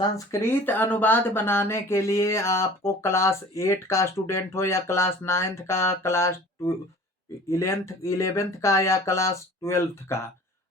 संस्कृत अनुवाद बनाने के लिए आपको क्लास 8 का स्टूडेंट हो या क्लास 9th का, क्लास 11th का या क्लास 12th का,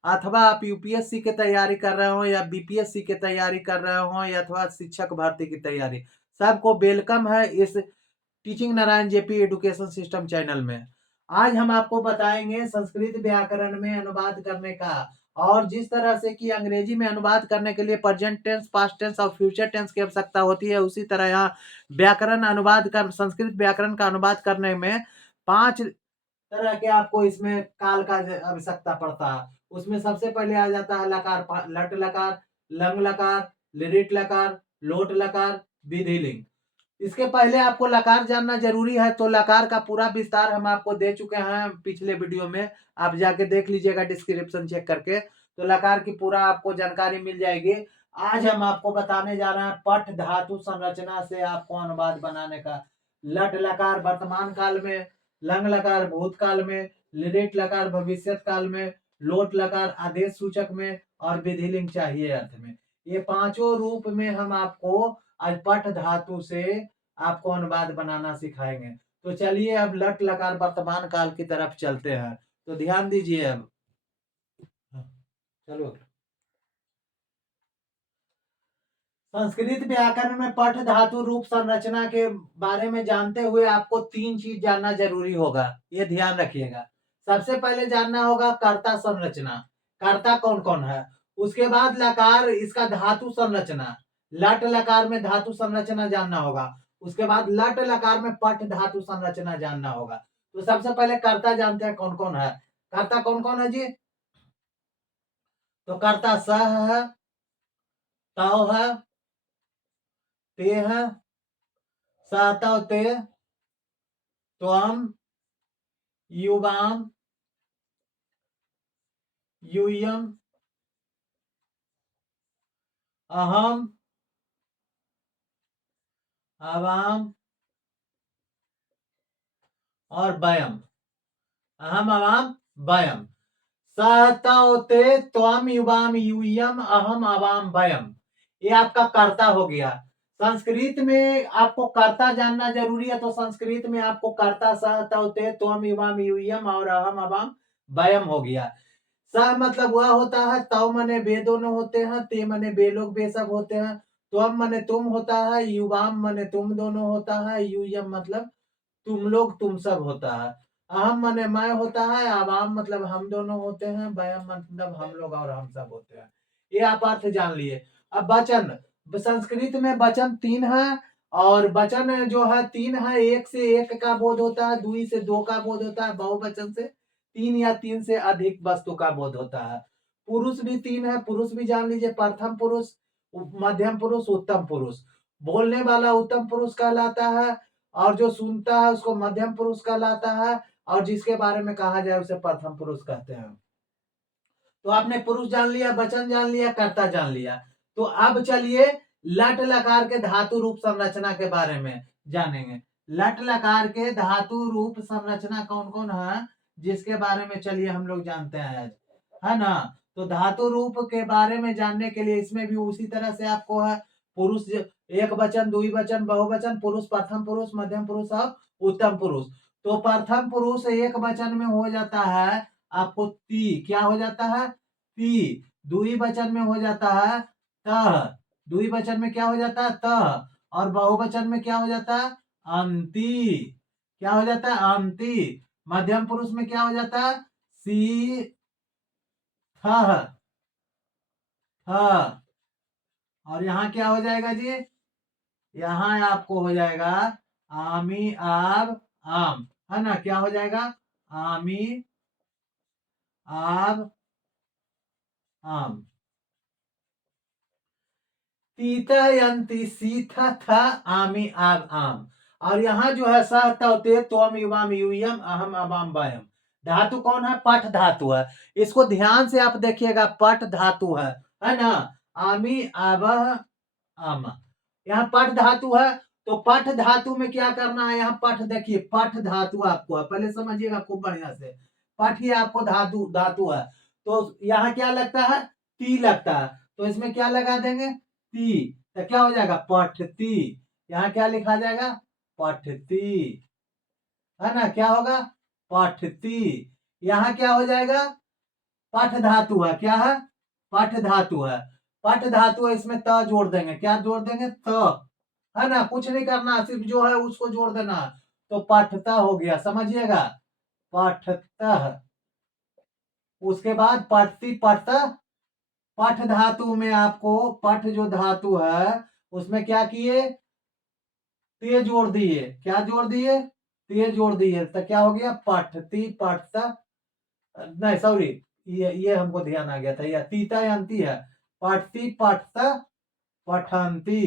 अथवा आप यूपीएससी की तैयारी कर रहे हो या बीपीएससी की तैयारी कर रहे हो या अथवा शिक्षक भर्ती की तैयारी, सबको वेलकम है इस teaching Narayan JP education system channel में। आज हम आपको बताएंगे संस्कृत व्याकरण में अनुवाद करने का, और जिस तरह से कि अंग्रेजी में अनुवाद करने के लिए प्रेजेंट टेंस, पास्ट टेंस और फ्यूचर टेंस की आवश्यकता होती है, उसी तरह यहाँ व्याकरण अनुवाद कर संस्कृत व्याकरण का अनुवाद करने में 5 तरह के आपको इसमें काल का आवश्यकता पड़ता है। उसमें सबसे पहले आ जाता है लकार, लट लकार, लंग लकार, लिरिट लकार, लोट लकार, विधिलिंग। इसके पहले आपको लकार जानना जरूरी है, तो लकार का पूरा विस्तार हम आपको दे चुके हैं पिछले वीडियो में, आप जाके देख लीजिएगा डिस्क्रिप्शन चेक करके, तो लकार की पूरा आपको जानकारी मिल जाएगी। आज हम आपको बताने जा रहे हैं पठ धातु संरचना से आपको अनुवाद बनाने का। लट लकार वर्तमान काल में, लंग लकार भूतकाल में, लिरिट लकार भविष्यत काल में, लोट लकार आदेश सूचक में, और विधिलिंग चाहिए अर्थ में। ये पांचों रूप में हम आपको आज पठ धातु से आपको अनुवाद बनाना सिखाएंगे। तो चलिए अब लट लकार वर्तमान काल की तरफ चलते हैं, तो ध्यान दीजिए। अब चलो, संस्कृत व्याकरण में पठ धातु रूप संरचना के बारे में जानते हुए आपको 3 चीज जानना जरूरी होगा, ये ध्यान रखिएगा। सबसे पहले जानना होगा कर्ता संरचना, कर्ता कौन कौन है। उसके बाद लकार, इसका धातु संरचना, लट लकार में धातु संरचना जानना होगा। उसके बाद लट लकार में पठ धातु संरचना जानना होगा। तो सबसे पहले कर्ता जानते हैं कौन कौन है। कर्ता कौन कौन है जी? तो कर्ता सह है, तौ है, ते है, सहतौ ते, त्वम, युवाम, यूयम, अहम, अवाम और वयम। अहम, अवाम, वयम। सहतौ ते, त्वम, युवाम, यूयम, अहम, अवाम, वयम। ये आपका कर्ता हो गया। संस्कृत में आपको कर्ता जानना जरूरी है, तो संस्कृत में आपको कर्ता सहतौ ते, त्वम, युवाम, यूयम और अहम, अवाम, वयम हो गया। सह मतलब वह होता है, तौ मने वे दोनों होते हैं, ते मने वे लोग वे सब होते हैं, त्वम मने तुम होता है, युवाम मने तुम दोनों होता है, यूयम मतलब तुम लोग तुम सब होता है, अहम मने मैं होता है, अवाम मतलब हम दोनों होते हैं, वयम मतलब हम लोग और हम सब होते हैं। ये आप अर्थ जान लिए। अब वचन, संस्कृत में वचन 3 है, और वचन जो है 3 है, एक से एक का बोध होता है, दुई से दो का बोध होता है, बहुवचन से 3 या 3 से अधिक वस्तु का बोध होता है। पुरुष भी 3 है, पुरुष भी जान लीजिए, प्रथम पुरुष, मध्यम पुरुष, उत्तम पुरुष। बोलने वाला उत्तम पुरुष कहलाता है, और जो सुनता है उसको मध्यम पुरुष कहलाता है, और जिसके बारे में कहा जाए उसे प्रथम पुरुष कहते हैं। तो आपने पुरुष जान लिया, वचन जान लिया, कर्ता जान लिया। तो अब चलिए लट लकार के धातु रूप संरचना के बारे में जानेंगे। लट लकार के धातु रूप संरचना कौन कौन है, जिसके बारे में चलिए हम लोग जानते हैं आज, है ना। तो धातु रूप के बारे में जानने के लिए इसमें भी उसी तरह से आपको है, पुरुष एक वचन, द्विवचन, बहुवचन, पुरुष, प्रथम पुरुष, मध्यम पुरुष और उत्तम पुरुष। तो प्रथम पुरुष एक वचन में हो जाता है आपको ती, क्या हो जाता है? ती। द्विवचन में हो जाता है तह, द्विवचन में क्या हो जाता है? तह। और बहुवचन में क्या हो जाता है? अंति। क्या हो जाता है? अंति। मध्यम पुरुष में क्या हो जाता है? सी, थह, थ। और यहाँ क्या हो जाएगा जी? यहाँ आपको हो जाएगा आमी, आब, आम, है ना। क्या हो जाएगा? आमी, आब, आम। तीतयंती, सीथ, थ, आमी, आब, आम। और यहाँ जो है सह, तौ, ते, त्वम, युवाम, यूयम, अहम, अवाम, वयम। धातु कौन है? पठ धातु है। इसको ध्यान से आप देखिएगा, पठ धातु है ना। आमी, आबह, आम। यहाँ पठ धातु है, तो पठ धातु में क्या करना है? यहाँ पठ देखिए, पठ धातु आपको है, पहले समझिएगा खूब बढ़िया से। पठ ही आपको धातु धातु है, तो यहाँ क्या लगता है? ती लगता है, तो इसमें क्या लगा देंगे? तो क्या हो जाएगा पठती। यहाँ क्या लिखा जाएगा पठती, है ना, क्या होगा पठती। यहाँ क्या हो जाएगा पठ धातु है, क्या है पठ धातु है। पठ धातु है, इसमें त जोड़ देंगे, क्या जोड़ देंगे त, है ना, कुछ नहीं करना, सिर्फ जो है उसको जोड़ देना। तो पठता हो गया, समझिएगा पठतः। उसके बाद पठती पठता, पठ धातु में आपको पठ जो धातु है उसमें क्या किए ते जोड़ दिए, क्या जोड़ दिए ते जोड़ दिए, तो क्या हो गया पठती पठता, नहीं सॉरी, ये हमको ध्यान आ गया था, यह तीता अंति है। पठती पठता पठंती,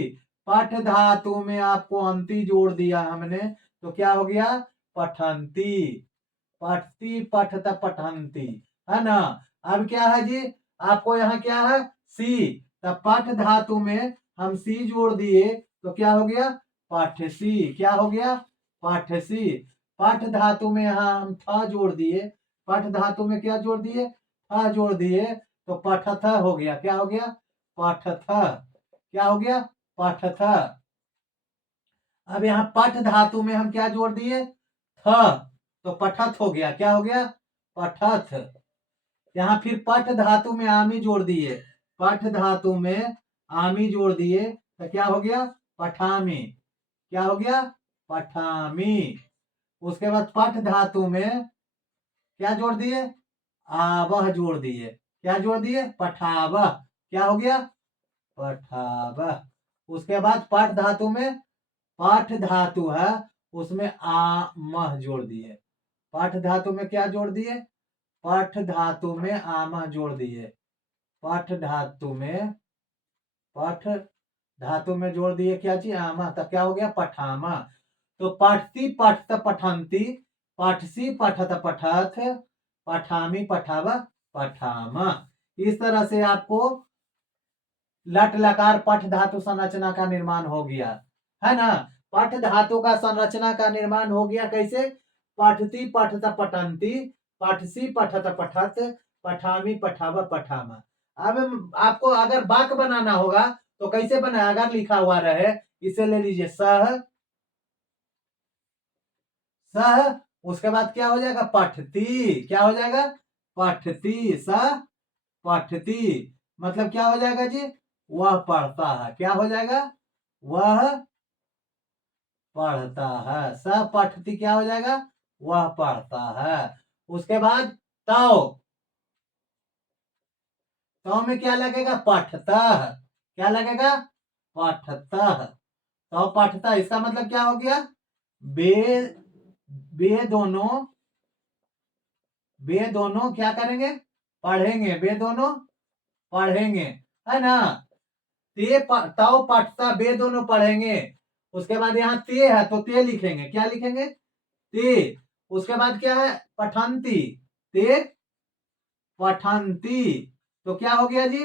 पठ धातु में आपको अंति जोड़ दिया हमने, तो क्या हो गया पठंती। पठती पठत पठंती, है ना। अब क्या है जी आपको यहाँ क्या है सी, तब पठ धातु में हम सी जोड़ दिए तो क्या हो गया पाठसी, क्या हो गया पाठसी। पठ धातु में यहाँ हम था जोड़ दिए, पठ धातु में क्या जोड़ दिए था जोड़ दिए, तो पठथ हो गया, क्या हो गया पाठथ, क्या हो गया पाठथ। अब यहाँ पठ धातु में हम क्या जोड़ दिए थ, तो पठथ हो गया, क्या हो गया पठथ। यहाँ फिर पठ धातु में आमी जोड़ दिए, पठ धातु में आमी जोड़ दिए तो क्या हो गया पठामी, क्या हो गया पठामी। उसके बाद पठ धातु में क्या जोड़ दिए आवह जोड़ दिए, क्या जोड़ दिए पठावह, क्या हो गया पठावह। उसके बाद पठ धातु में पाठ धातु है उसमें आमह जोड़ दिए, पाठ धातु में क्या जोड़ दिए पाठ धातु में आमह जोड़ दिए, पाठ धातु में पाठ धातु में जोड़ दिए क्या चीज आमा, तब क्या हो गया पठामा। तो पठती पठत पठंती, पठसी पठत पठथ, पठामी पठावा पठामा। इस तरह से आपको लट लकार पठ धातु संरचना का निर्माण हो गया, है ना। पठ धातु का संरचना का निर्माण हो गया कैसे, पठती पठत पठंती, पठसी पठत पठत, पठामी पठावा पठामा। अब आपको अगर वाक्य बनाना होगा तो कैसे बनाए, अगर लिखा हुआ रहे इसे ले लीजिए सह, सह, उसके बाद क्या हो जाएगा पठती, क्या हो जाएगा पठती, सह पठती, मतलब क्या हो जाएगा जी वह पढ़ता है, क्या हो जाएगा वह पढ़ता है। स पठती क्या हो जाएगा वह पढ़ता है। उसके बाद तौ, तौ में क्या लगेगा पठतः, क्या लगेगा पठतः, तौ पठता, इसका मतलब क्या हो गया बे, बे दोनों, बे दोनों क्या करेंगे पढ़ेंगे, बे दोनों पढ़ेंगे, है ना। ते ताओ पठता बे दोनों पढ़ेंगे। उसके बाद यहाँ ते है तो ते लिखेंगे, क्या लिखेंगे ते। उसके बाद क्या है पठंती, ते पठंती, तो क्या हो गया जी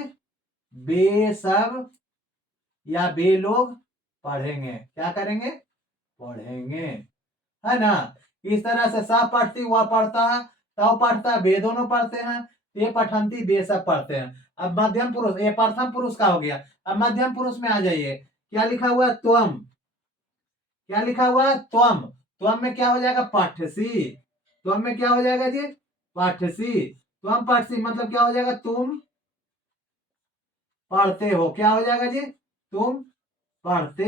बे सब या बे लोग पढ़ेंगे, क्या करेंगे पढ़ेंगे, है ना। इस तरह से सब पढ़ती वह पढ़ता है, तव पढ़ता है बे दोनों पढ़ते हैं, ते पठंती बे सब पढ़ते हैं। अब मध्यम पुरुष, ये प्रथम पुरुष का हो गया। अब मध्यम पुरुष में आ जाइए, क्या लिखा हुआ है त्वम, क्या लिखा हुआ है त्वम, त्वम में क्या हो जाएगा पाठसी, त्वम में क्या हो जाएगा जी पाठसी, त्वम पाठसी मतलब क्या हो जाएगा तुम पढ़ते हो, क्या हो जाएगा जी तुम पढ़ते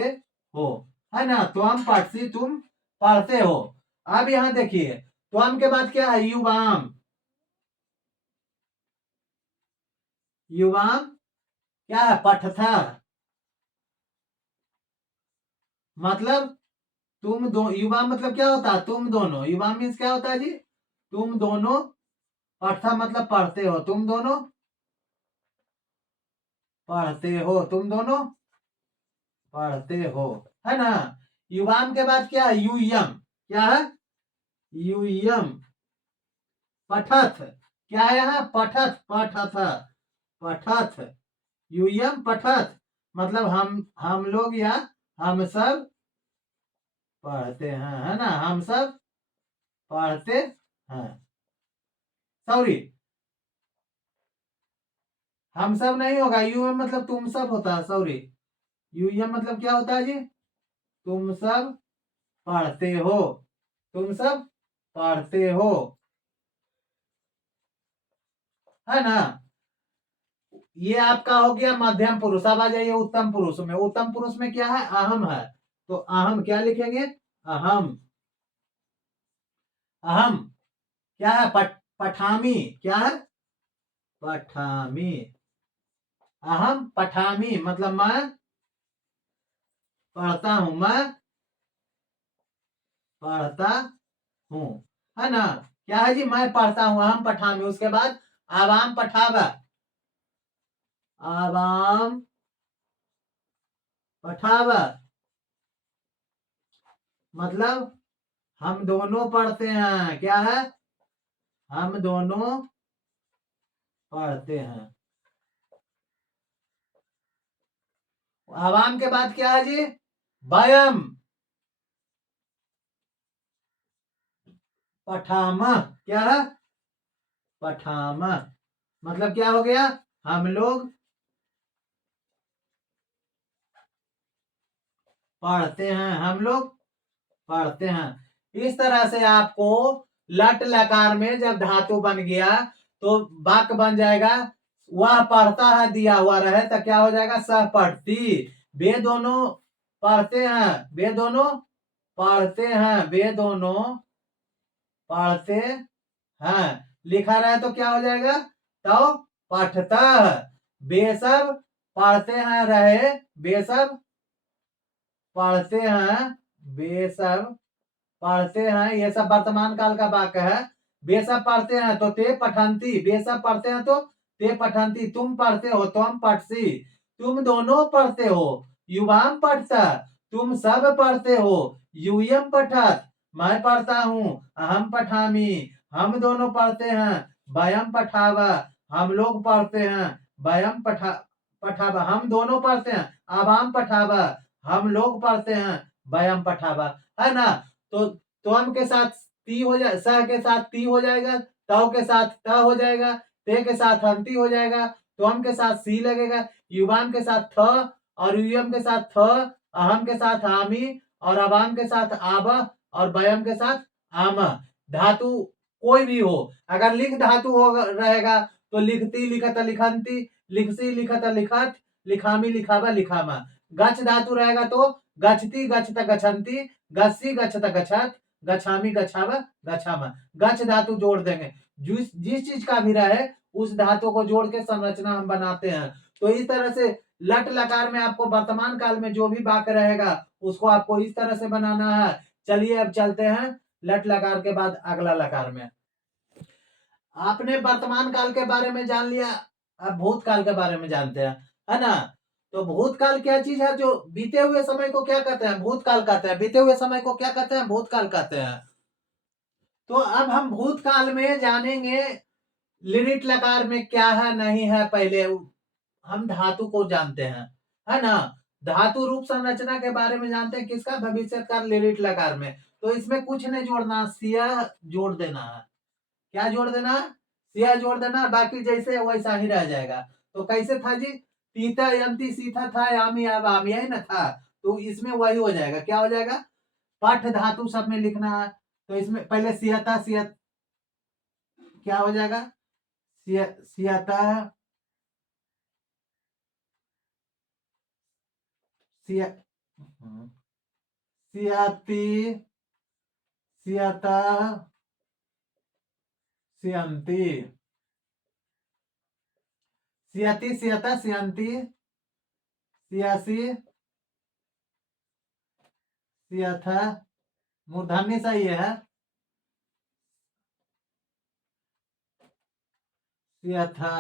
हो, है ना। त्वम पाठसी तुम पढ़ते हो। अब यहां देखिए त्वम के बाद क्या है युवाम, युवाम क्या है पठथा, मतलब तुम दो, युवा मतलब क्या होता है तुम दोनों, युवा मीन्स क्या होता है जी तुम दोनों, पठा मतलब पढ़ते हो, तुम दोनों पढ़ते हो, तुम दोनों पढ़ते हो, है ना। युवाम के बाद क्या है यूयम, क्या है यूयम, पठथ, क्या है यहाँ पठथ, पठथ पठथ, यूयम पठथ, मतलब हम लोग या हम सब पढ़ते हैं, है ना, हम सब पढ़ते हैं, सॉरी हम सब नहीं होगा, यू में मतलब तुम सब होता है, सॉरी यूयम मतलब क्या होता है जी? तुम सब पढ़ते हो, तुम सब पढ़ते हो, है ना। ये आपका हो गया मध्यम पुरुष। अब आ जाइए उत्तम पुरुष में। उत्तम पुरुष में क्या है? अहम है। तो अहम क्या लिखेंगे? अहम। अहम क्या है? पठामी। क्या है? पठामी। अहम पठामी मतलब मैं पढ़ता हूं, मैं पढ़ता हूं, है ना। क्या है जी? मैं पढ़ता हूं, अहम पठामी। उसके बाद आवाम पठावा। आवाम पठावा मतलब हम दोनों पढ़ते हैं। क्या है? हम दोनों पढ़ते हैं। आवाम के बाद क्या है जी? वयम पठामा। क्या है? पठामा मतलब क्या हो गया? हम लोग पढ़ते हैं, हम लोग पढ़ते हैं। इस तरह से आपको लट लकार में जब धातु बन गया तो वाक्य बन जाएगा। वह पढ़ता है दिया हुआ रहे तो क्या हो जाएगा? सह पढ़ती। वे दोनों पढ़ते हैं, वे दोनों पढ़ते हैं, वे दोनों पढ़ते हैं। लिखा रहे तो क्या हो जाएगा? तो पठता। वे सब पढ़ते हैं रहे, वे सब पढ़ते हैं, वे सब पढ़ते हैं। ये सब वर्तमान काल का वाक्य है। वे सब पढ़ते हैं तो ते पठंती। वे सब पढ़ते हैं तो ते पठंती। तुम पढ़ते हो, तुम पठसी। तुम दोनों पढ़ते हो, युवाम पठता। तुम सब पढ़ते हो, यूयम पठत। मैं पढ़ता हूँ, अहम पठामी। हम दोनों पढ़ते हैं, वयम पठावा। हम लोग पढ़ते हैं, वयम पठावा। हम दोनों पढ़ते हैं, आवाम पठावा। हम लोग पढ़ते हैं, वयम पठावा, है ना। तो त्वम के साथ ती हो जाए, सह के साथ ती हो जाएगा, तव के साथ त हो जाएगा, ते के साथ हंती हो जाएगा, त्वम के साथ सी लगेगा, युवाम के साथ थ, और युयम के साथ थ, अहम के साथ आमी, और अवाम के साथ आब, और वयम के साथ आम। धातु कोई भी हो, अगर लिख धातु हो रहेगा तो लिखती लिखत लिखंती, लिखसी लिखत लिखत, लिखामी लिखावा लिखामा। गच धातु रहेगा तो गच्छती गच्छत गच्छन्ती, गस्सी गच्छत गच्छत, गच्छामी गच्छाव गच्छामा। गच्छ धातु जोड़ देंगे। जिस जिस चीज का भी रहे उस धातु को जोड़ के संरचना हम बनाते हैं। तो इस तरह से लट लकार में आपको वर्तमान काल में जो भी वाक्य रहेगा उसको आपको इस तरह से बनाना है। चलिए अब चलते हैं लट लकार के बाद अगला लकार में। आपने वर्तमान काल के बारे में जान लिया, अब भूतकाल के बारे में जानते हैं, है ना। तो भूतकाल क्या चीज है? जो बीते हुए समय को क्या कहते हैं? भूतकाल कहते हैं। बीते हुए समय को क्या कहते हैं? भूतकाल कहते हैं। तो अब हम भूतकाल में जानेंगे लिरिट लकार में क्या है नहीं है। पहले हम धातु को जानते हैं, है ना। धातु रूप संरचना के बारे में जानते हैं किसका? भविष्य काल लिरिट लकार में। तो इसमें कुछ नहीं जोड़ना, सिया जोड़ देना है। क्या जोड़ देना? सिया जोड़ देना, बाकी जैसे वैसा ही रह जाएगा। तो कैसे था जी? तीता यंती सीता था, यामी अब आमी, यही ना था। तो इसमें वही हो जाएगा। क्या हो जाएगा? पठ धातु सब में लिखना है। तो इसमें पहले सियता, सियत क्या हो जाएगा? सियता, सिय सियाती, सियता, सियंती, सियती, सियता, सियंती, सियासी, सियथा। मूर्धन्य सही है। सियथा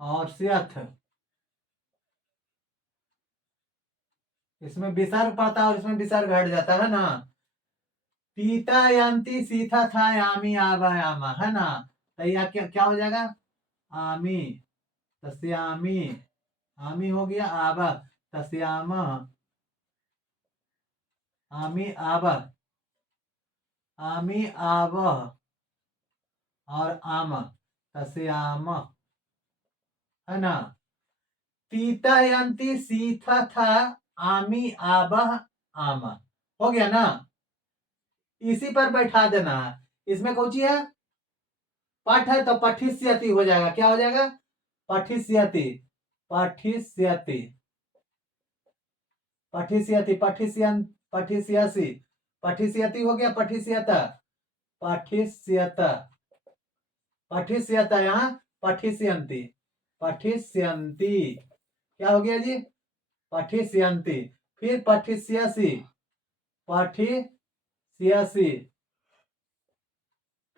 और सियथ। इसमें विसर्ग पड़ता है और इसमें विसर्ग हट जाता है ना। पीता यंती सीता था, यामी आवायामा, है ना। तो यह क्या क्या हो जाएगा? आमी, तस्यामी। आमी हो गया, आवा तस्याम, आमी आवा, आमी आव, और आम तस्याम, है ना। तीता यंती सीथा था आमी आबह आमा। हो गया ना, इसी पर बैठा देना है। इसमें कौची है, पठ है तो पठिष्यति हो जाएगा। क्या हो जाएगा, पठिष्यति, पठिष्यति, पठिष्यति, पठिष्यन, पठिष्यसि, पठिष्यति हो गया, पठिष्यत, पठिष्यत, पठिष्यत, यहाँ पठिष्यन्ति, पठिष्यन्ति। क्या हो गया जी, पठिष्यन्ति। फिर पठिष्यसि, पठिष्यसि,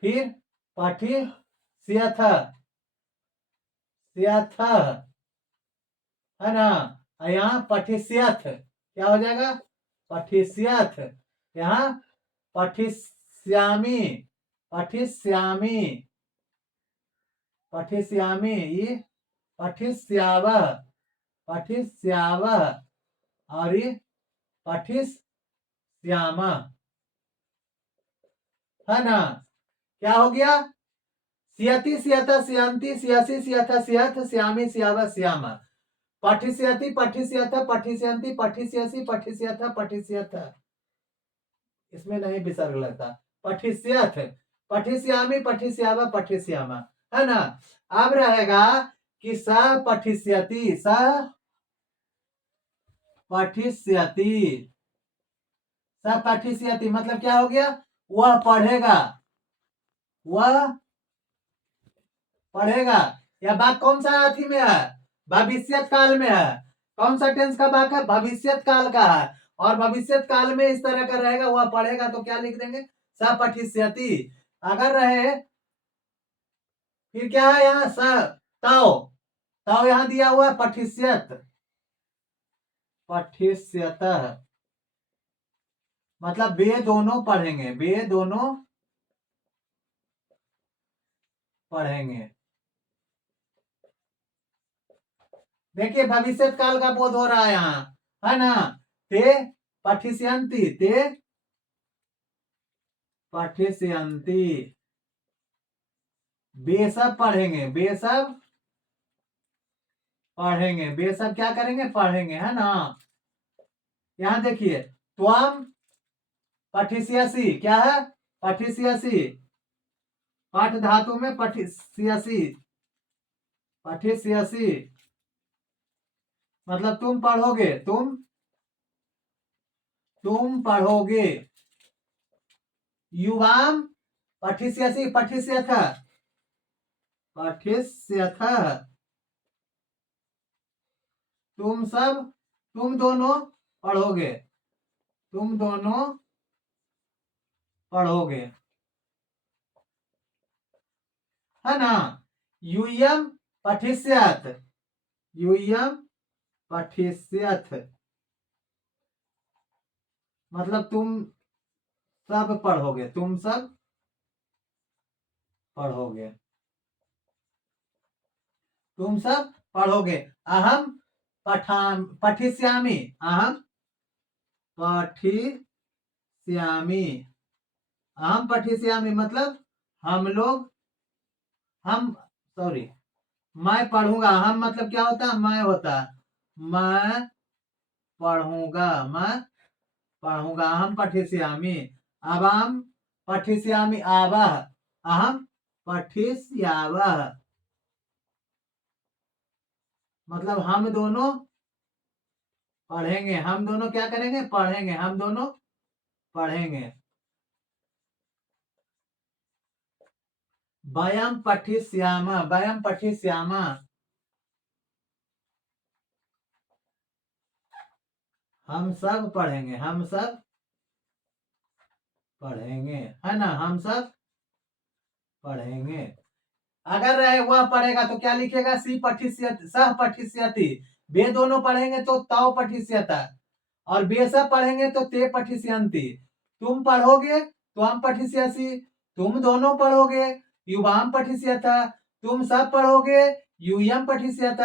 फिर पठिष्यथ, स्यथ, है ना। यहाँ पठिष्यथ क्या हो जाएगा, पठिष्यथ। यहाँ पठिष्यामि, पठिष्यामि, पठिष्यामि, ये पठिष्यावः, पठिष्यावः, और ये पठिष्यामः, है ना। क्या हो गया, सियति, सियत, सियंती, सियसि, सियथ, सियथ, श्यामी, श्याव, श्यामा। पठिष्यति, पठिष्यथ, पठिष्यन्ति, पठिष्यसि, पठिष्यथ, पठिष्यथ, इसमें नहीं विसर्ग लगता। पठिष्यथ, पठिष्यामि, पठिष्याव, पठिष्यामा, है ना। अब रहेगा कि स पठिष्यति, स पठिष्यति, स पठिष्यति मतलब क्या हो गया, वह पढ़ेगा, वह पढ़ेगा। यह बात कौन सा अथी में है, भविष्यत काल में है। कौन सा टेंस का वाक है, भविष्यत काल का है। और भविष्यत काल में इस तरह का रहेगा, वह पढ़ेगा, तो क्या लिख देंगे, स पठिष्यति। अगर रहे फिर क्या है यहाँ, स तौ, तौ यहाँ दिया हुआ पठिष्यत, पठिष्यत मतलब वे दोनों पढ़ेंगे, वे दोनों पढ़ेंगे। देखिए भविष्यत काल का बोध हो रहा है यहाँ, है ना। ते पठिष्यन्ति, ते पठिष्यन्ति, वे सब पढ़ेंगे, वे सब पढ़ेंगे, वे सब क्या करेंगे, पढ़ेंगे, है ना। यहां देखिए त्वम पठिष्यसि, क्या है, पठिष्यसि, पाठ धातु में पठिष्यसि, पठिष्यसि मतलब तुम पढ़ोगे, तुम पढ़ोगे। युवाम पठिष्यसि, पठिष्यथ, पठिष्यथ, तुम सब, तुम दोनों पढ़ोगे, तुम दोनों पढ़ोगे, है ना। यूयम पठिष्यत, यूयम पठिष्यथ मतलब तुम सब पढ़ोगे, तुम सब पढ़ोगे, तुम सब पढ़ोगे। अहम पठिष्यामि, अहम पठिष्यामि, अहम पठिष्यामि मतलब हम लोग, हम सॉरी, मैं पढ़ूंगा। हम मतलब क्या होता है, मैं होता, मैं पढ़ूंगा, मैं पढ़ूंगा। अहम पठिष्यामि, अवाम पठिष्यामि आवह, अहम पठिष्यावः मतलब हम दोनों पढ़ेंगे, हम दोनों क्या करेंगे, पढ़ेंगे, हम दोनों पढ़ेंगे। वयम पठिष्यामः, वयम पठिष्यामः हम सब पढ़ेंगे, हम सब पढ़ेंगे, है ना, हम सब पढ़ेंगे। अगर रहे वह पढ़ेगा तो क्या लिखेगा, सी पठिष्यति, सह पठिष्यति, वे दोनों पढ़ेंगे तो तौ पठिष्यता, और वे सब पढ़ेंगे तो ते पठिष्यन्ति। तुम पढ़ोगे त्वम पठिष्यसि, तुम दोनों पढ़ोगे, युवाम पठिष्यथ, तुम सब पढ़ोगे, यूयम पठिष्यथ,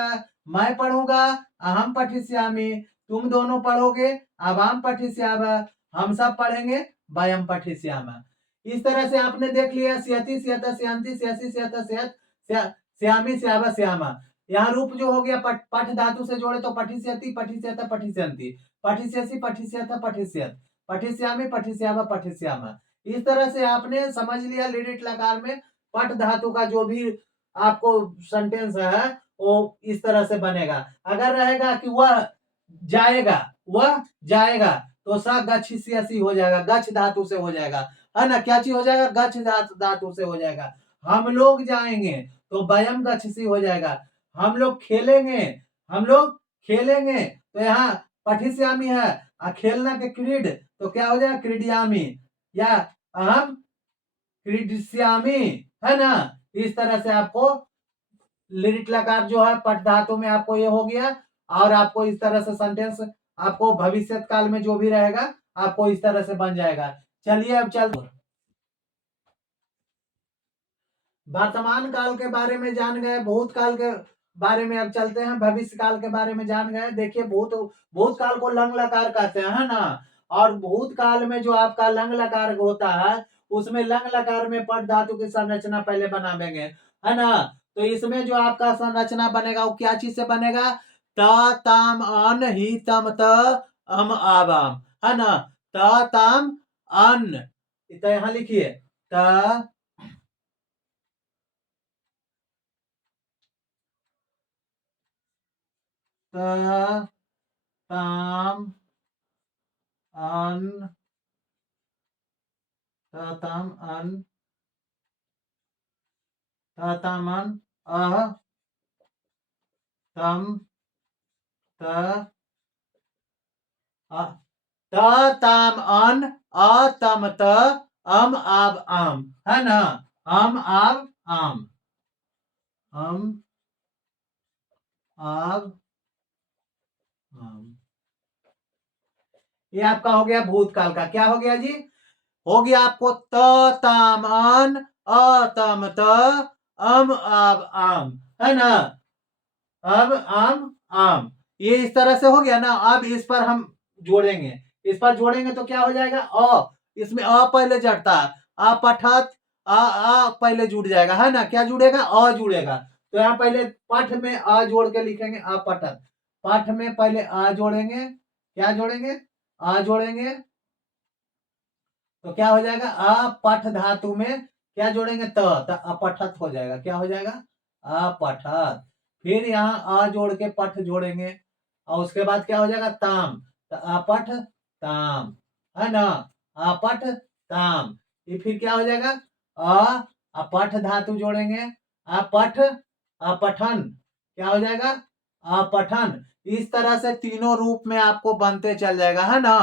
मैं पढ़ूंगा, अहम पठिष्यामि, तुम दोनों पढ़ोगे, अवाम पठिष्याव, हम सब पढ़ेंगे, वयम पठिष्यामः। इस तरह से आपने देख लिया, सियति, सियत, सियंति, सियसि, सियत, सियत, श्यामी, श्याव, श्यामा। यहाँ रूप जो हो गया पठ धातु से जोड़े तो पठिष्यति, पठिष्यत, पठिष्यन्ति, पठिष्यसि, पठिष्यथ, पठिष्यत, पठिष्यामि, पठिष्याम, पठिष्याम। इस तरह से आपने समझ लिया लिरिट लकार में पठ धातु का जो भी आपको सेंटेंस है वो इस तरह से बनेगा। अगर रहेगा कि वह जाएगा, वह जाएगा, तो स गच्छिष्यसि हो जाएगा, गच्छ धातु से हो जाएगा, है ना। क्या चीज हो जाएगा? गच्छ धातु से हो जाएगा। हम लोग जाएंगे तो वयम गच्छसि हो जाएगा। हम लोग खेलेंगे, हम लोग खेलेंगे, तो यहाँ पठिष्यामि है, खेलना के क्रीड, तो क्या हो जाएगा? क्रीडयामि, या अहम क्रीडिष्यामि, है ना। इस तरह से आपको लिरिट लकार जो है पठ धातु में आपको ये हो गया, और आपको इस तरह से सेंटेंस आपको भविष्य काल में जो भी रहेगा आपको इस तरह से बन जाएगा। चलिए अब चल वर्तमान काल के बारे में जान गए, भूतकाल के बारे में अब चलते हैं भविष्य काल के बारे में जान गए। देखिए भूतकाल को लंग लकार कहते हैं, है ना। और भूतकाल में जो आपका लंग लकार होता है उसमें लंग लकार में पठ धातु की संरचना पहले बनावेंगे, है ना। तो इसमें जो आपका संरचना बनेगा वो क्या चीज से बनेगा? त ताम अन ही तम त अम आवाम, है ना। त ताम अन, तो यहां लिखिए त त ताम अन, त ताम अन, त ताम अन, अह तम त त ताम अन, अ तम त अम आब आम, है ना। अम आब आम, अम आब आम। ये आपका हो गया भूतकाल का। क्या हो गया जी? हो गया आपको त ताम अन, अ तम त अम आब आम, है ना। अब आम आम, ये इस तरह से हो गया ना। अब इस पर हम जोड़ेंगे, इस पर जोड़ेंगे तो क्या हो जाएगा? अ, इसमें अ पहले जड़ता है, अपठत, आ पहले जुड़ जाएगा, है ना। क्या जुड़ेगा? अ जुड़ेगा। तो यहाँ पहले पठ में अ जोड़ के लिखेंगे, अपठत। पठ में पहले अ जोड़ेंगे, क्या जोड़ेंगे? अ जोड़ेंगे, तो क्या हो जाएगा? अपठ धातु में क्या जोड़ेंगे? त अपठत हो जाएगा। क्या हो जाएगा? अपठत। फिर यहाँ अ जोड़ के पठ जोड़ेंगे, और उसके बाद क्या हो जाएगा? ताम, तो अपठ ताम, है ना। अपठ ताम। ये फिर क्या हो जाएगा? अपठ धातु जोड़ेंगे, अपठ अपठन, क्या हो जाएगा? अपठन। इस तरह से तीनों रूप में आपको बनते चल जाएगा, है ना।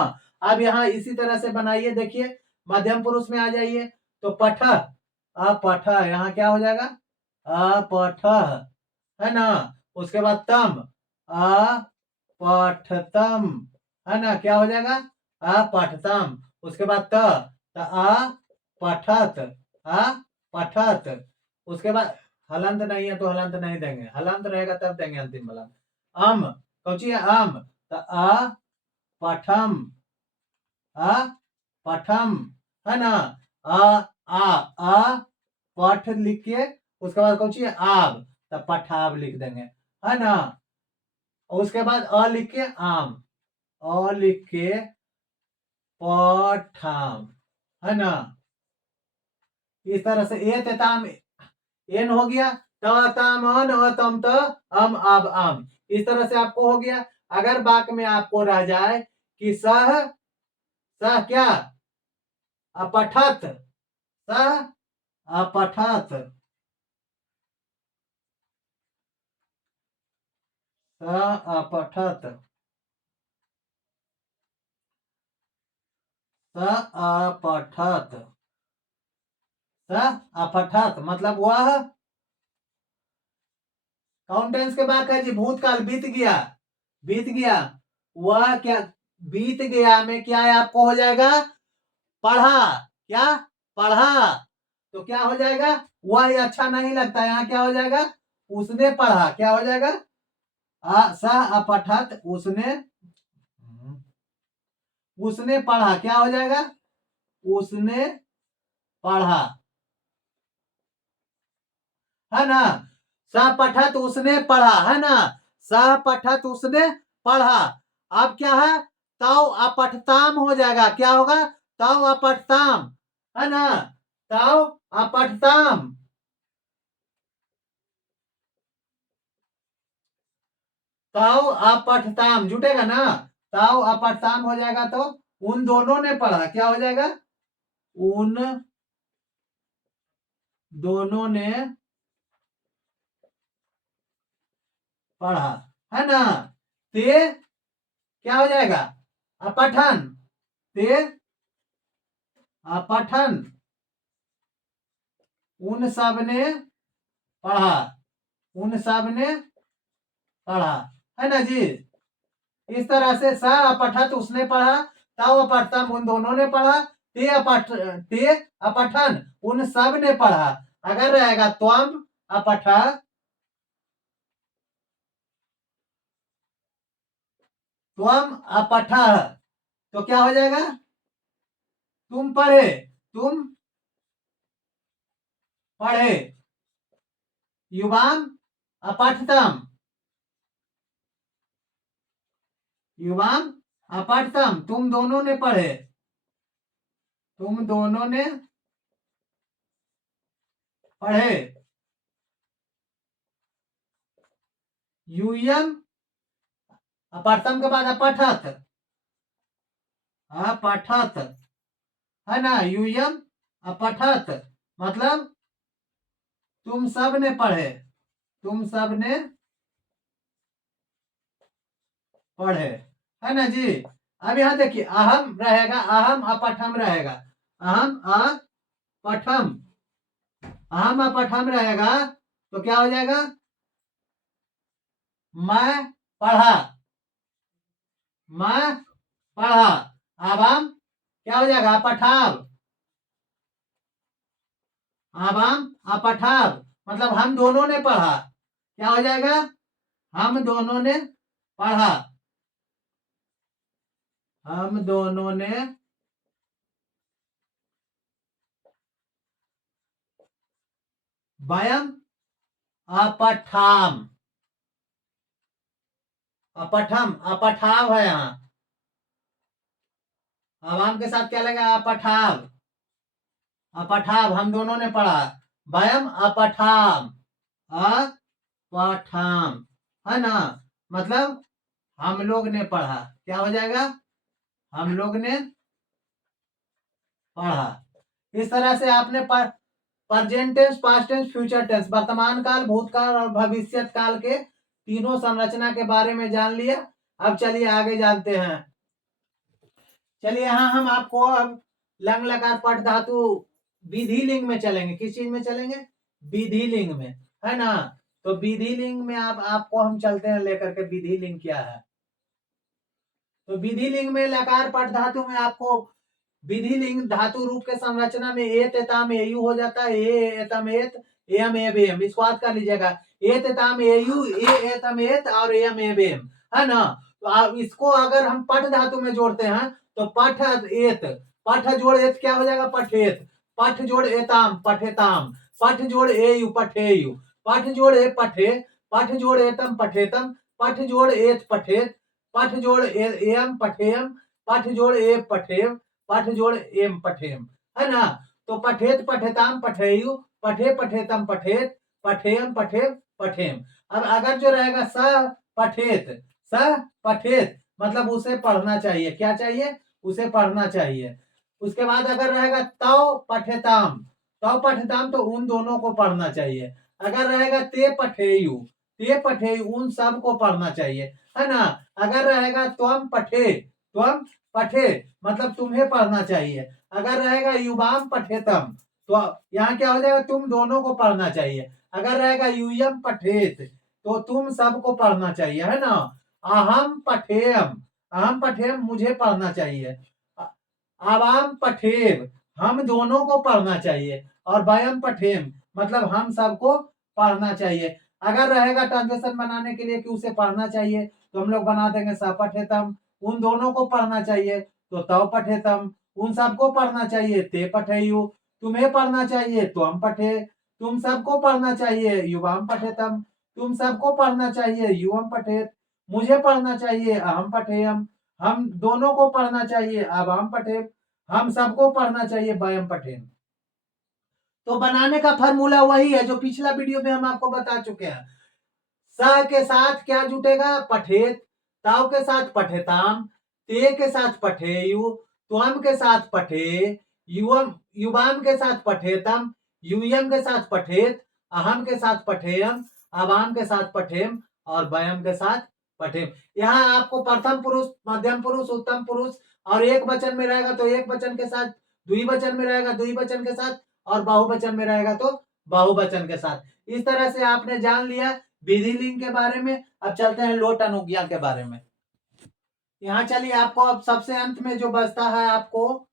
अब यहाँ इसी तरह से बनाइए, देखिए मध्यम पुरुष में आ जाइए, तो पठ, अपठ, यहाँ क्या हो जाएगा? अपठ, है ना। उसके बाद तम, अपठतम, है ना। क्या हो जाएगा? अपठतम। उसके बाद त, अपठत, अपठत। उसके बाद हलंत नहीं है तो हलंत नहीं देंगे, हलंत रहेगा तब देंगे अंतिम हलंत। अम, कौची है? अम, तो अपठम, पठम, है ना। आ पठ लिख के उसके बाद कौन है? आब, तब पठाब लिख देंगे, है ना। और उसके बाद अ लिख के आम, अ लिख के पठाम, है ना। इस तरह से ए तेताम एन हो गया, त ताम अन अ तम त अम आब आम। इस तरह से आपको हो गया। अगर वाक्य में आपको रह जाए कि सह, सह क्या? अपठत, सह अपठत, स अपठत, स अपठत, स अपठत मतलब वह, काउंटेंस के बाद है जी भूतकाल बीत गया, बीत गया। वह क्या बीत गया में क्या है आपको हो जाएगा? पढ़ा, क्या? पढ़ा। तो क्या हो जाएगा? वह अच्छा नहीं लगता, यहाँ क्या हो जाएगा? उसने पढ़ा, क्या हो जाएगा? स अपठत, उसने पढ़ा, क्या हो जाएगा? उसने पढ़ा, है ना। स पठत उसने पढ़ा, है ना, स पठत उसने पढ़ा। अब क्या है, तौ अपठताम हो जाएगा, क्या होगा, तौ अपठताम, है ना, तौ अपठताम, तौ अपठताम जुटेगा ना, तौ अपठताम हो जाएगा तो उन दोनों ने पढ़ा, क्या हो जाएगा, उन दोनों ने पढ़ा, है ना, ते क्या हो जाएगा, अपठन, ते अपठन, उन सब ने पढ़ा, उन सब ने पढ़ा, है ना जी। इस तरह से स अपठत उसने पढ़ा, तव अपठतम उन दोनों ने पढ़ा, ते अपठन उन सब ने पढ़ा। अगर रहेगा त्वम अपठ, त्वम अपठ, तो क्या हो जाएगा, तुम पढ़े, तुम पढ़े, युवाम अपठतम, युवाम अपठतम, तुम दोनों ने पढ़े, तुम दोनों ने पढ़े, यूयम अपठतम के बाद अपठत, अपठत, है ना, यूयम अपठत, मतलब तुम सब ने पढ़े, तुम सब ने पढ़े, है ना जी। अब यहां देखिए अहम रहेगा, अहम अपठम रहेगा, अहम अपठम, अहम अपठम रहेगा तो क्या हो जाएगा, मैं पढ़ा, मैं पढ़ा। अब हम क्या हो जाएगा, अपठाव, अब हम अपठाव, मतलब हम दोनों ने पढ़ा, क्या हो जाएगा, हम दोनों ने पढ़ा, हम दोनों ने वयम अपठाम, अपठम अपठाव है यहाँ, आवाम के साथ क्या लगेगा, अपठाव, अपठाव हम दोनों ने पढ़ा, वयम अपठाम, अपठाम, है ना, मतलब हम लोग ने पढ़ा, क्या हो जाएगा, हम लोग ने पढ़ा। इस तरह से आपने present tense, past tense, future tense, वर्तमान काल, भूतकाल और भविष्य काल के तीनों संरचना के बारे में जान लिया। अब चलिए आगे जानते हैं। चलिए यहाँ हम आपको अब लंग लकार पट धातु विधि लिंग में चलेंगे। किस चीज में चलेंगे, विधि लिंग में, है ना। तो विधि लिंग में आपको हम चलते हैं लेकर के, विधि लिंग क्या है। तो विधि लिंग में लकार पट धातु में आपको विधि लिंग धातु रूप के संरचना में एत एताम एयु हो जाता है, ए एतम एत एम एम, इसको याद कर लीजिएगा, एत एताम एयु, ए एतम एत और एम एम, है ना। तो आप इसको अगर हम पट धातु में जोड़ते हैं तो पठ एत, पठ जोड़ एत क्या हो जाएगा, पठेत, पठ जोड़ एताम पठेताम, पठ जोड़ एयु पठेयु, पठ जोड़ ए पठे, पठ जोड़ एतम पठेतम, पठ जोड़ एत पठेत, पठ जोड़ एम पठेयम, पठ जोड़ ए पठेव, पठ जोड़ एम पठेम, है ना। तो पठेत पठेताम पठेयु, पठे पठेतम पठेत, पठेयम पठेव पठेम। अब अगर जो रहेगा स पठेत, स पठेत मतलब उसे पढ़ना चाहिए, क्या चाहिए, उसे पढ़ना चाहिए। उसके बाद अगर रहेगा तौ पठेताम, तौ पठेताम तो उन दोनों को पढ़ना चाहिए। अगर रहेगा ते पठेयु, ते पठेयु उन सब को पढ़ना चाहिए, है ना। अगर रहेगा त्वम पठे, त्वम पठे मतलब तुम्हें पढ़ना चाहिए। अगर रहेगा युवाम पठेतम तो यहाँ क्या हो जाएगा, तुम दोनों को पढ़ना चाहिए। अगर रहेगा यूयम पठेत तो तुम सबको पढ़ना चाहिए, है ना। अहम पठेयम, अहम पठेयम मुझे पढ़ना चाहिए। आवाम पठेव हम दोनों को पढ़ना चाहिए। और वयम पठेम मतलब हम सबको पढ़ना चाहिए। अगर रहेगा ट्रांसलेशन बनाने के लिए कि उसे पढ़ना चाहिए तो हम लोग बना देंगे सपठेतम, उन दोनों को पढ़ना चाहिए तो तव पठेतम, उन सबको पढ़ना चाहिए ते पठेयु, तुम्हें पढ़ना चाहिए तो हम पठे तुम सबको पढ़ना चाहिए, युवाम पठेतम। तुम सबको पढ़ना चाहिए, युवम पठेत। मुझे पढ़ना चाहिए, अहम पठेयम। हम दोनों को पढ़ना चाहिए, अवाम पठेम। हम सबको पढ़ना चाहिए, वयम पठेम। तो बनाने का फॉर्मूला वही है जो पिछला वीडियो में हम आपको बता चुके हैं। स के साथ क्या जुटेगा? पठेत। ताव के साथ पठेताम। ते के साथ पठेयु। त्वम के साथ पठे। युवम युवाम के साथ पठेतम। यूयम के साथ पठेत। अहम के साथ पठेयम। अवाम के साथ पठेम। और वयम के साथ पठेम। यहाँ आपको प्रथम पुरुष, मध्यम पुरुष, उत्तम पुरुष और एक वचन में रहेगा तो एक वचन के साथ, द्विवचन में रहेगा द्विवचन के साथ और बहुवचन में रहेगा तो बहुवचन के साथ। इस तरह से आपने जान लिया विधि लिंग के बारे में। अब चलते हैं लोट अनुज्ञा के बारे में। यहाँ चलिए, आपको अब सबसे अंत में जो बचता है, आपको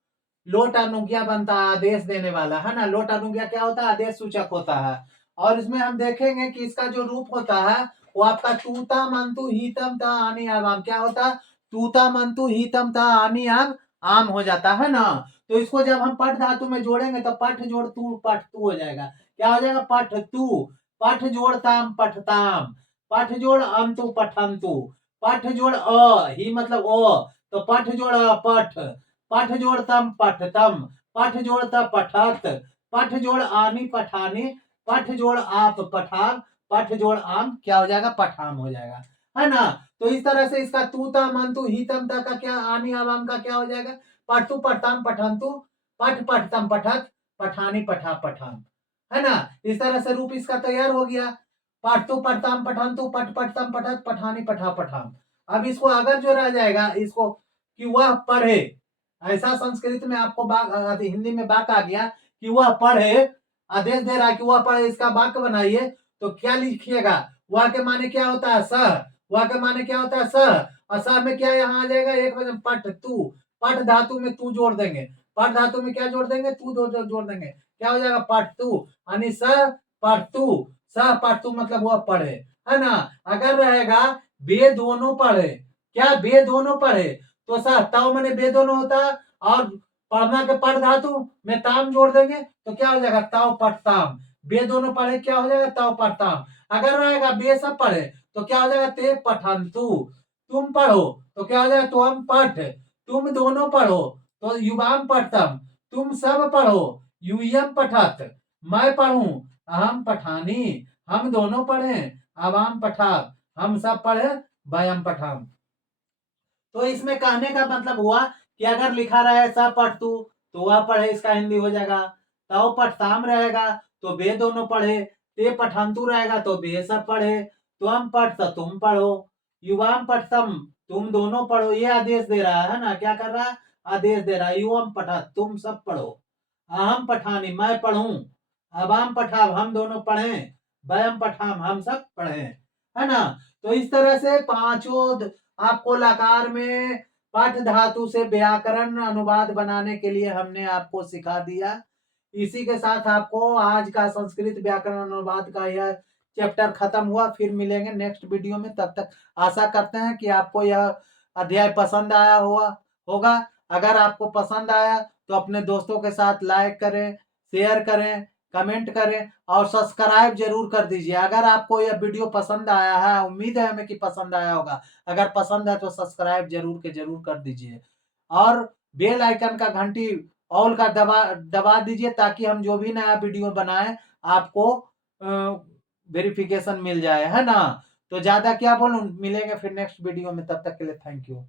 लोट अनुज्ञा बनता है, आदेश देने वाला है ना। लोट अनुज्ञा क्या होता है? आदेश सूचक होता है। और इसमें हम देखेंगे कि इसका जो रूप होता है वो आपका तूता मंतु हीतम ता आनी आम। क्या होता है? तूता मंतु हीतम ता आनी आम हो जाता है ना। तो इसको जब हम पठ धातु में जोड़ेंगे तो पठ जोड़ तू पठ तू हो जाएगा। क्या हो जाएगा? पठ तू। पठ जोड़ ताम पठताम। पठ जोड़ अंतु पठंतु। पठ जोड़ ही मतलब तो पठ जोड़ पठ। पठ जोड़ तम पठतम। पठ जोड़ त पठत। पठ जोड़ आनी पठानी। पठ जोड़ आप पठाम। पठ जोड़ आम क्या हो जाएगा? पठाम हो जाएगा, है ना। तो इस तरह से इसका तूता मंतु हीतम ता का क्या, आनी आवाम का क्या हो जाएगा? पठतु पठताम पठंतु। पठ पठतम पठत। पठानी पठा पठाम, है ना। इस तरह से रूप इसका तैयार हो गया। पठतु पठताम पठंतु। पठ पठतम पठत। पठानी पठा पठाम। अब इसको अगर जो रह जाएगा इसको कि वह पढ़े, ऐसा संस्कृत में आपको हिंदी में वाक्य आ गया कि वह पढ़े, आदेश दे रहा है कि वह पढ़े, इसका वाक्य बनाइए। तो क्या लिखिएगा? वह के माने क्या होता है? सह। वह के माने क्या होता है? सह। और सह में क्या यहाँ आ जाएगा? एक वचन पठ तू। पठ धातु में तू जोड़ देंगे। पठ धातु में क्या जोड़ देंगे? तू जोड़ देंगे। क्या हो जाएगा? पठ तू यानी सह पठ तू। सह पठ तू मतलब वह पढ़े, है ना। अगर रहेगा वे दोनों पढ़े, क्या वे दोनों पढ़े, तो सह ताव मैंने वे दोनों होता है और पढ़ना के पढ़ धातु में ताम जोड़ देंगे तो क्या हो जाएगा? ताव पठताम। वे दोनों पढ़े क्या हो जाएगा? ताव पठताम। अगर रहेगा वे सब पढ़े तो क्या हो जाएगा? ते पठंतु। तुम पढ़ो तो क्या हो जाएगा? तुम पठ। तुम दोनों पढ़ो तो युवाम पठतम। तुम सब पढ़ो यूयम पठत। मैं पढ़ूं अहम पठानी। हम दोनों पढ़े अवाम पठाब। हम सब पढ़े वयम पठाम। तो इसमें कहने का मतलब हुआ कि अगर लिखा रहे स पठ तू तो वह पढ़े, इसका हिंदी हो जाएगा। तव पठताम रहेगा तो वे दोनों पढ़े। ते पठंतु रहेगा तो वे सब पढ़े। तुम पठ तो तुम पढ़ो। युवाम पठतम तुम दोनों पढ़ो। ये आदेश दे रहा है ना। क्या कर रहा है? आदेश दे रहा है। युवम पठत तुम सब पढ़ो। अहम पठानी मैं पढ़ूं। अवाम पठाब हम दोनों पढ़े। वयम पठाम हम सब पढ़े, है ना। तो इस तरह से पांचों आपको लकार में पठ धातु से व्याकरण अनुवाद बनाने के लिए हमने आपको सिखा दिया। इसी के साथ आपको आज का संस्कृत व्याकरण अनुवाद का यह चैप्टर खत्म हुआ। फिर मिलेंगे नेक्स्ट वीडियो में। तब तक आशा करते हैं कि आपको यह अध्याय पसंद आया होगा। अगर आपको पसंद आया तो अपने दोस्तों के साथ लाइक करें, शेयर करें, कमेंट करें और सब्सक्राइब जरूर कर दीजिए। अगर आपको यह वीडियो पसंद आया है, उम्मीद है हमें कि पसंद आया होगा। अगर पसंद है तो सब्सक्राइब जरूर के जरूर कर दीजिए और बेल आइकन का घंटी ऑल का दबा दीजिए ताकि हम जो भी नया वीडियो बनाएं आपको वेरिफिकेशन मिल जाए, है ना। तो ज्यादा क्या बोलूं, मिलेंगे फिर नेक्स्ट वीडियो में। तब तक के लिए थैंक यू।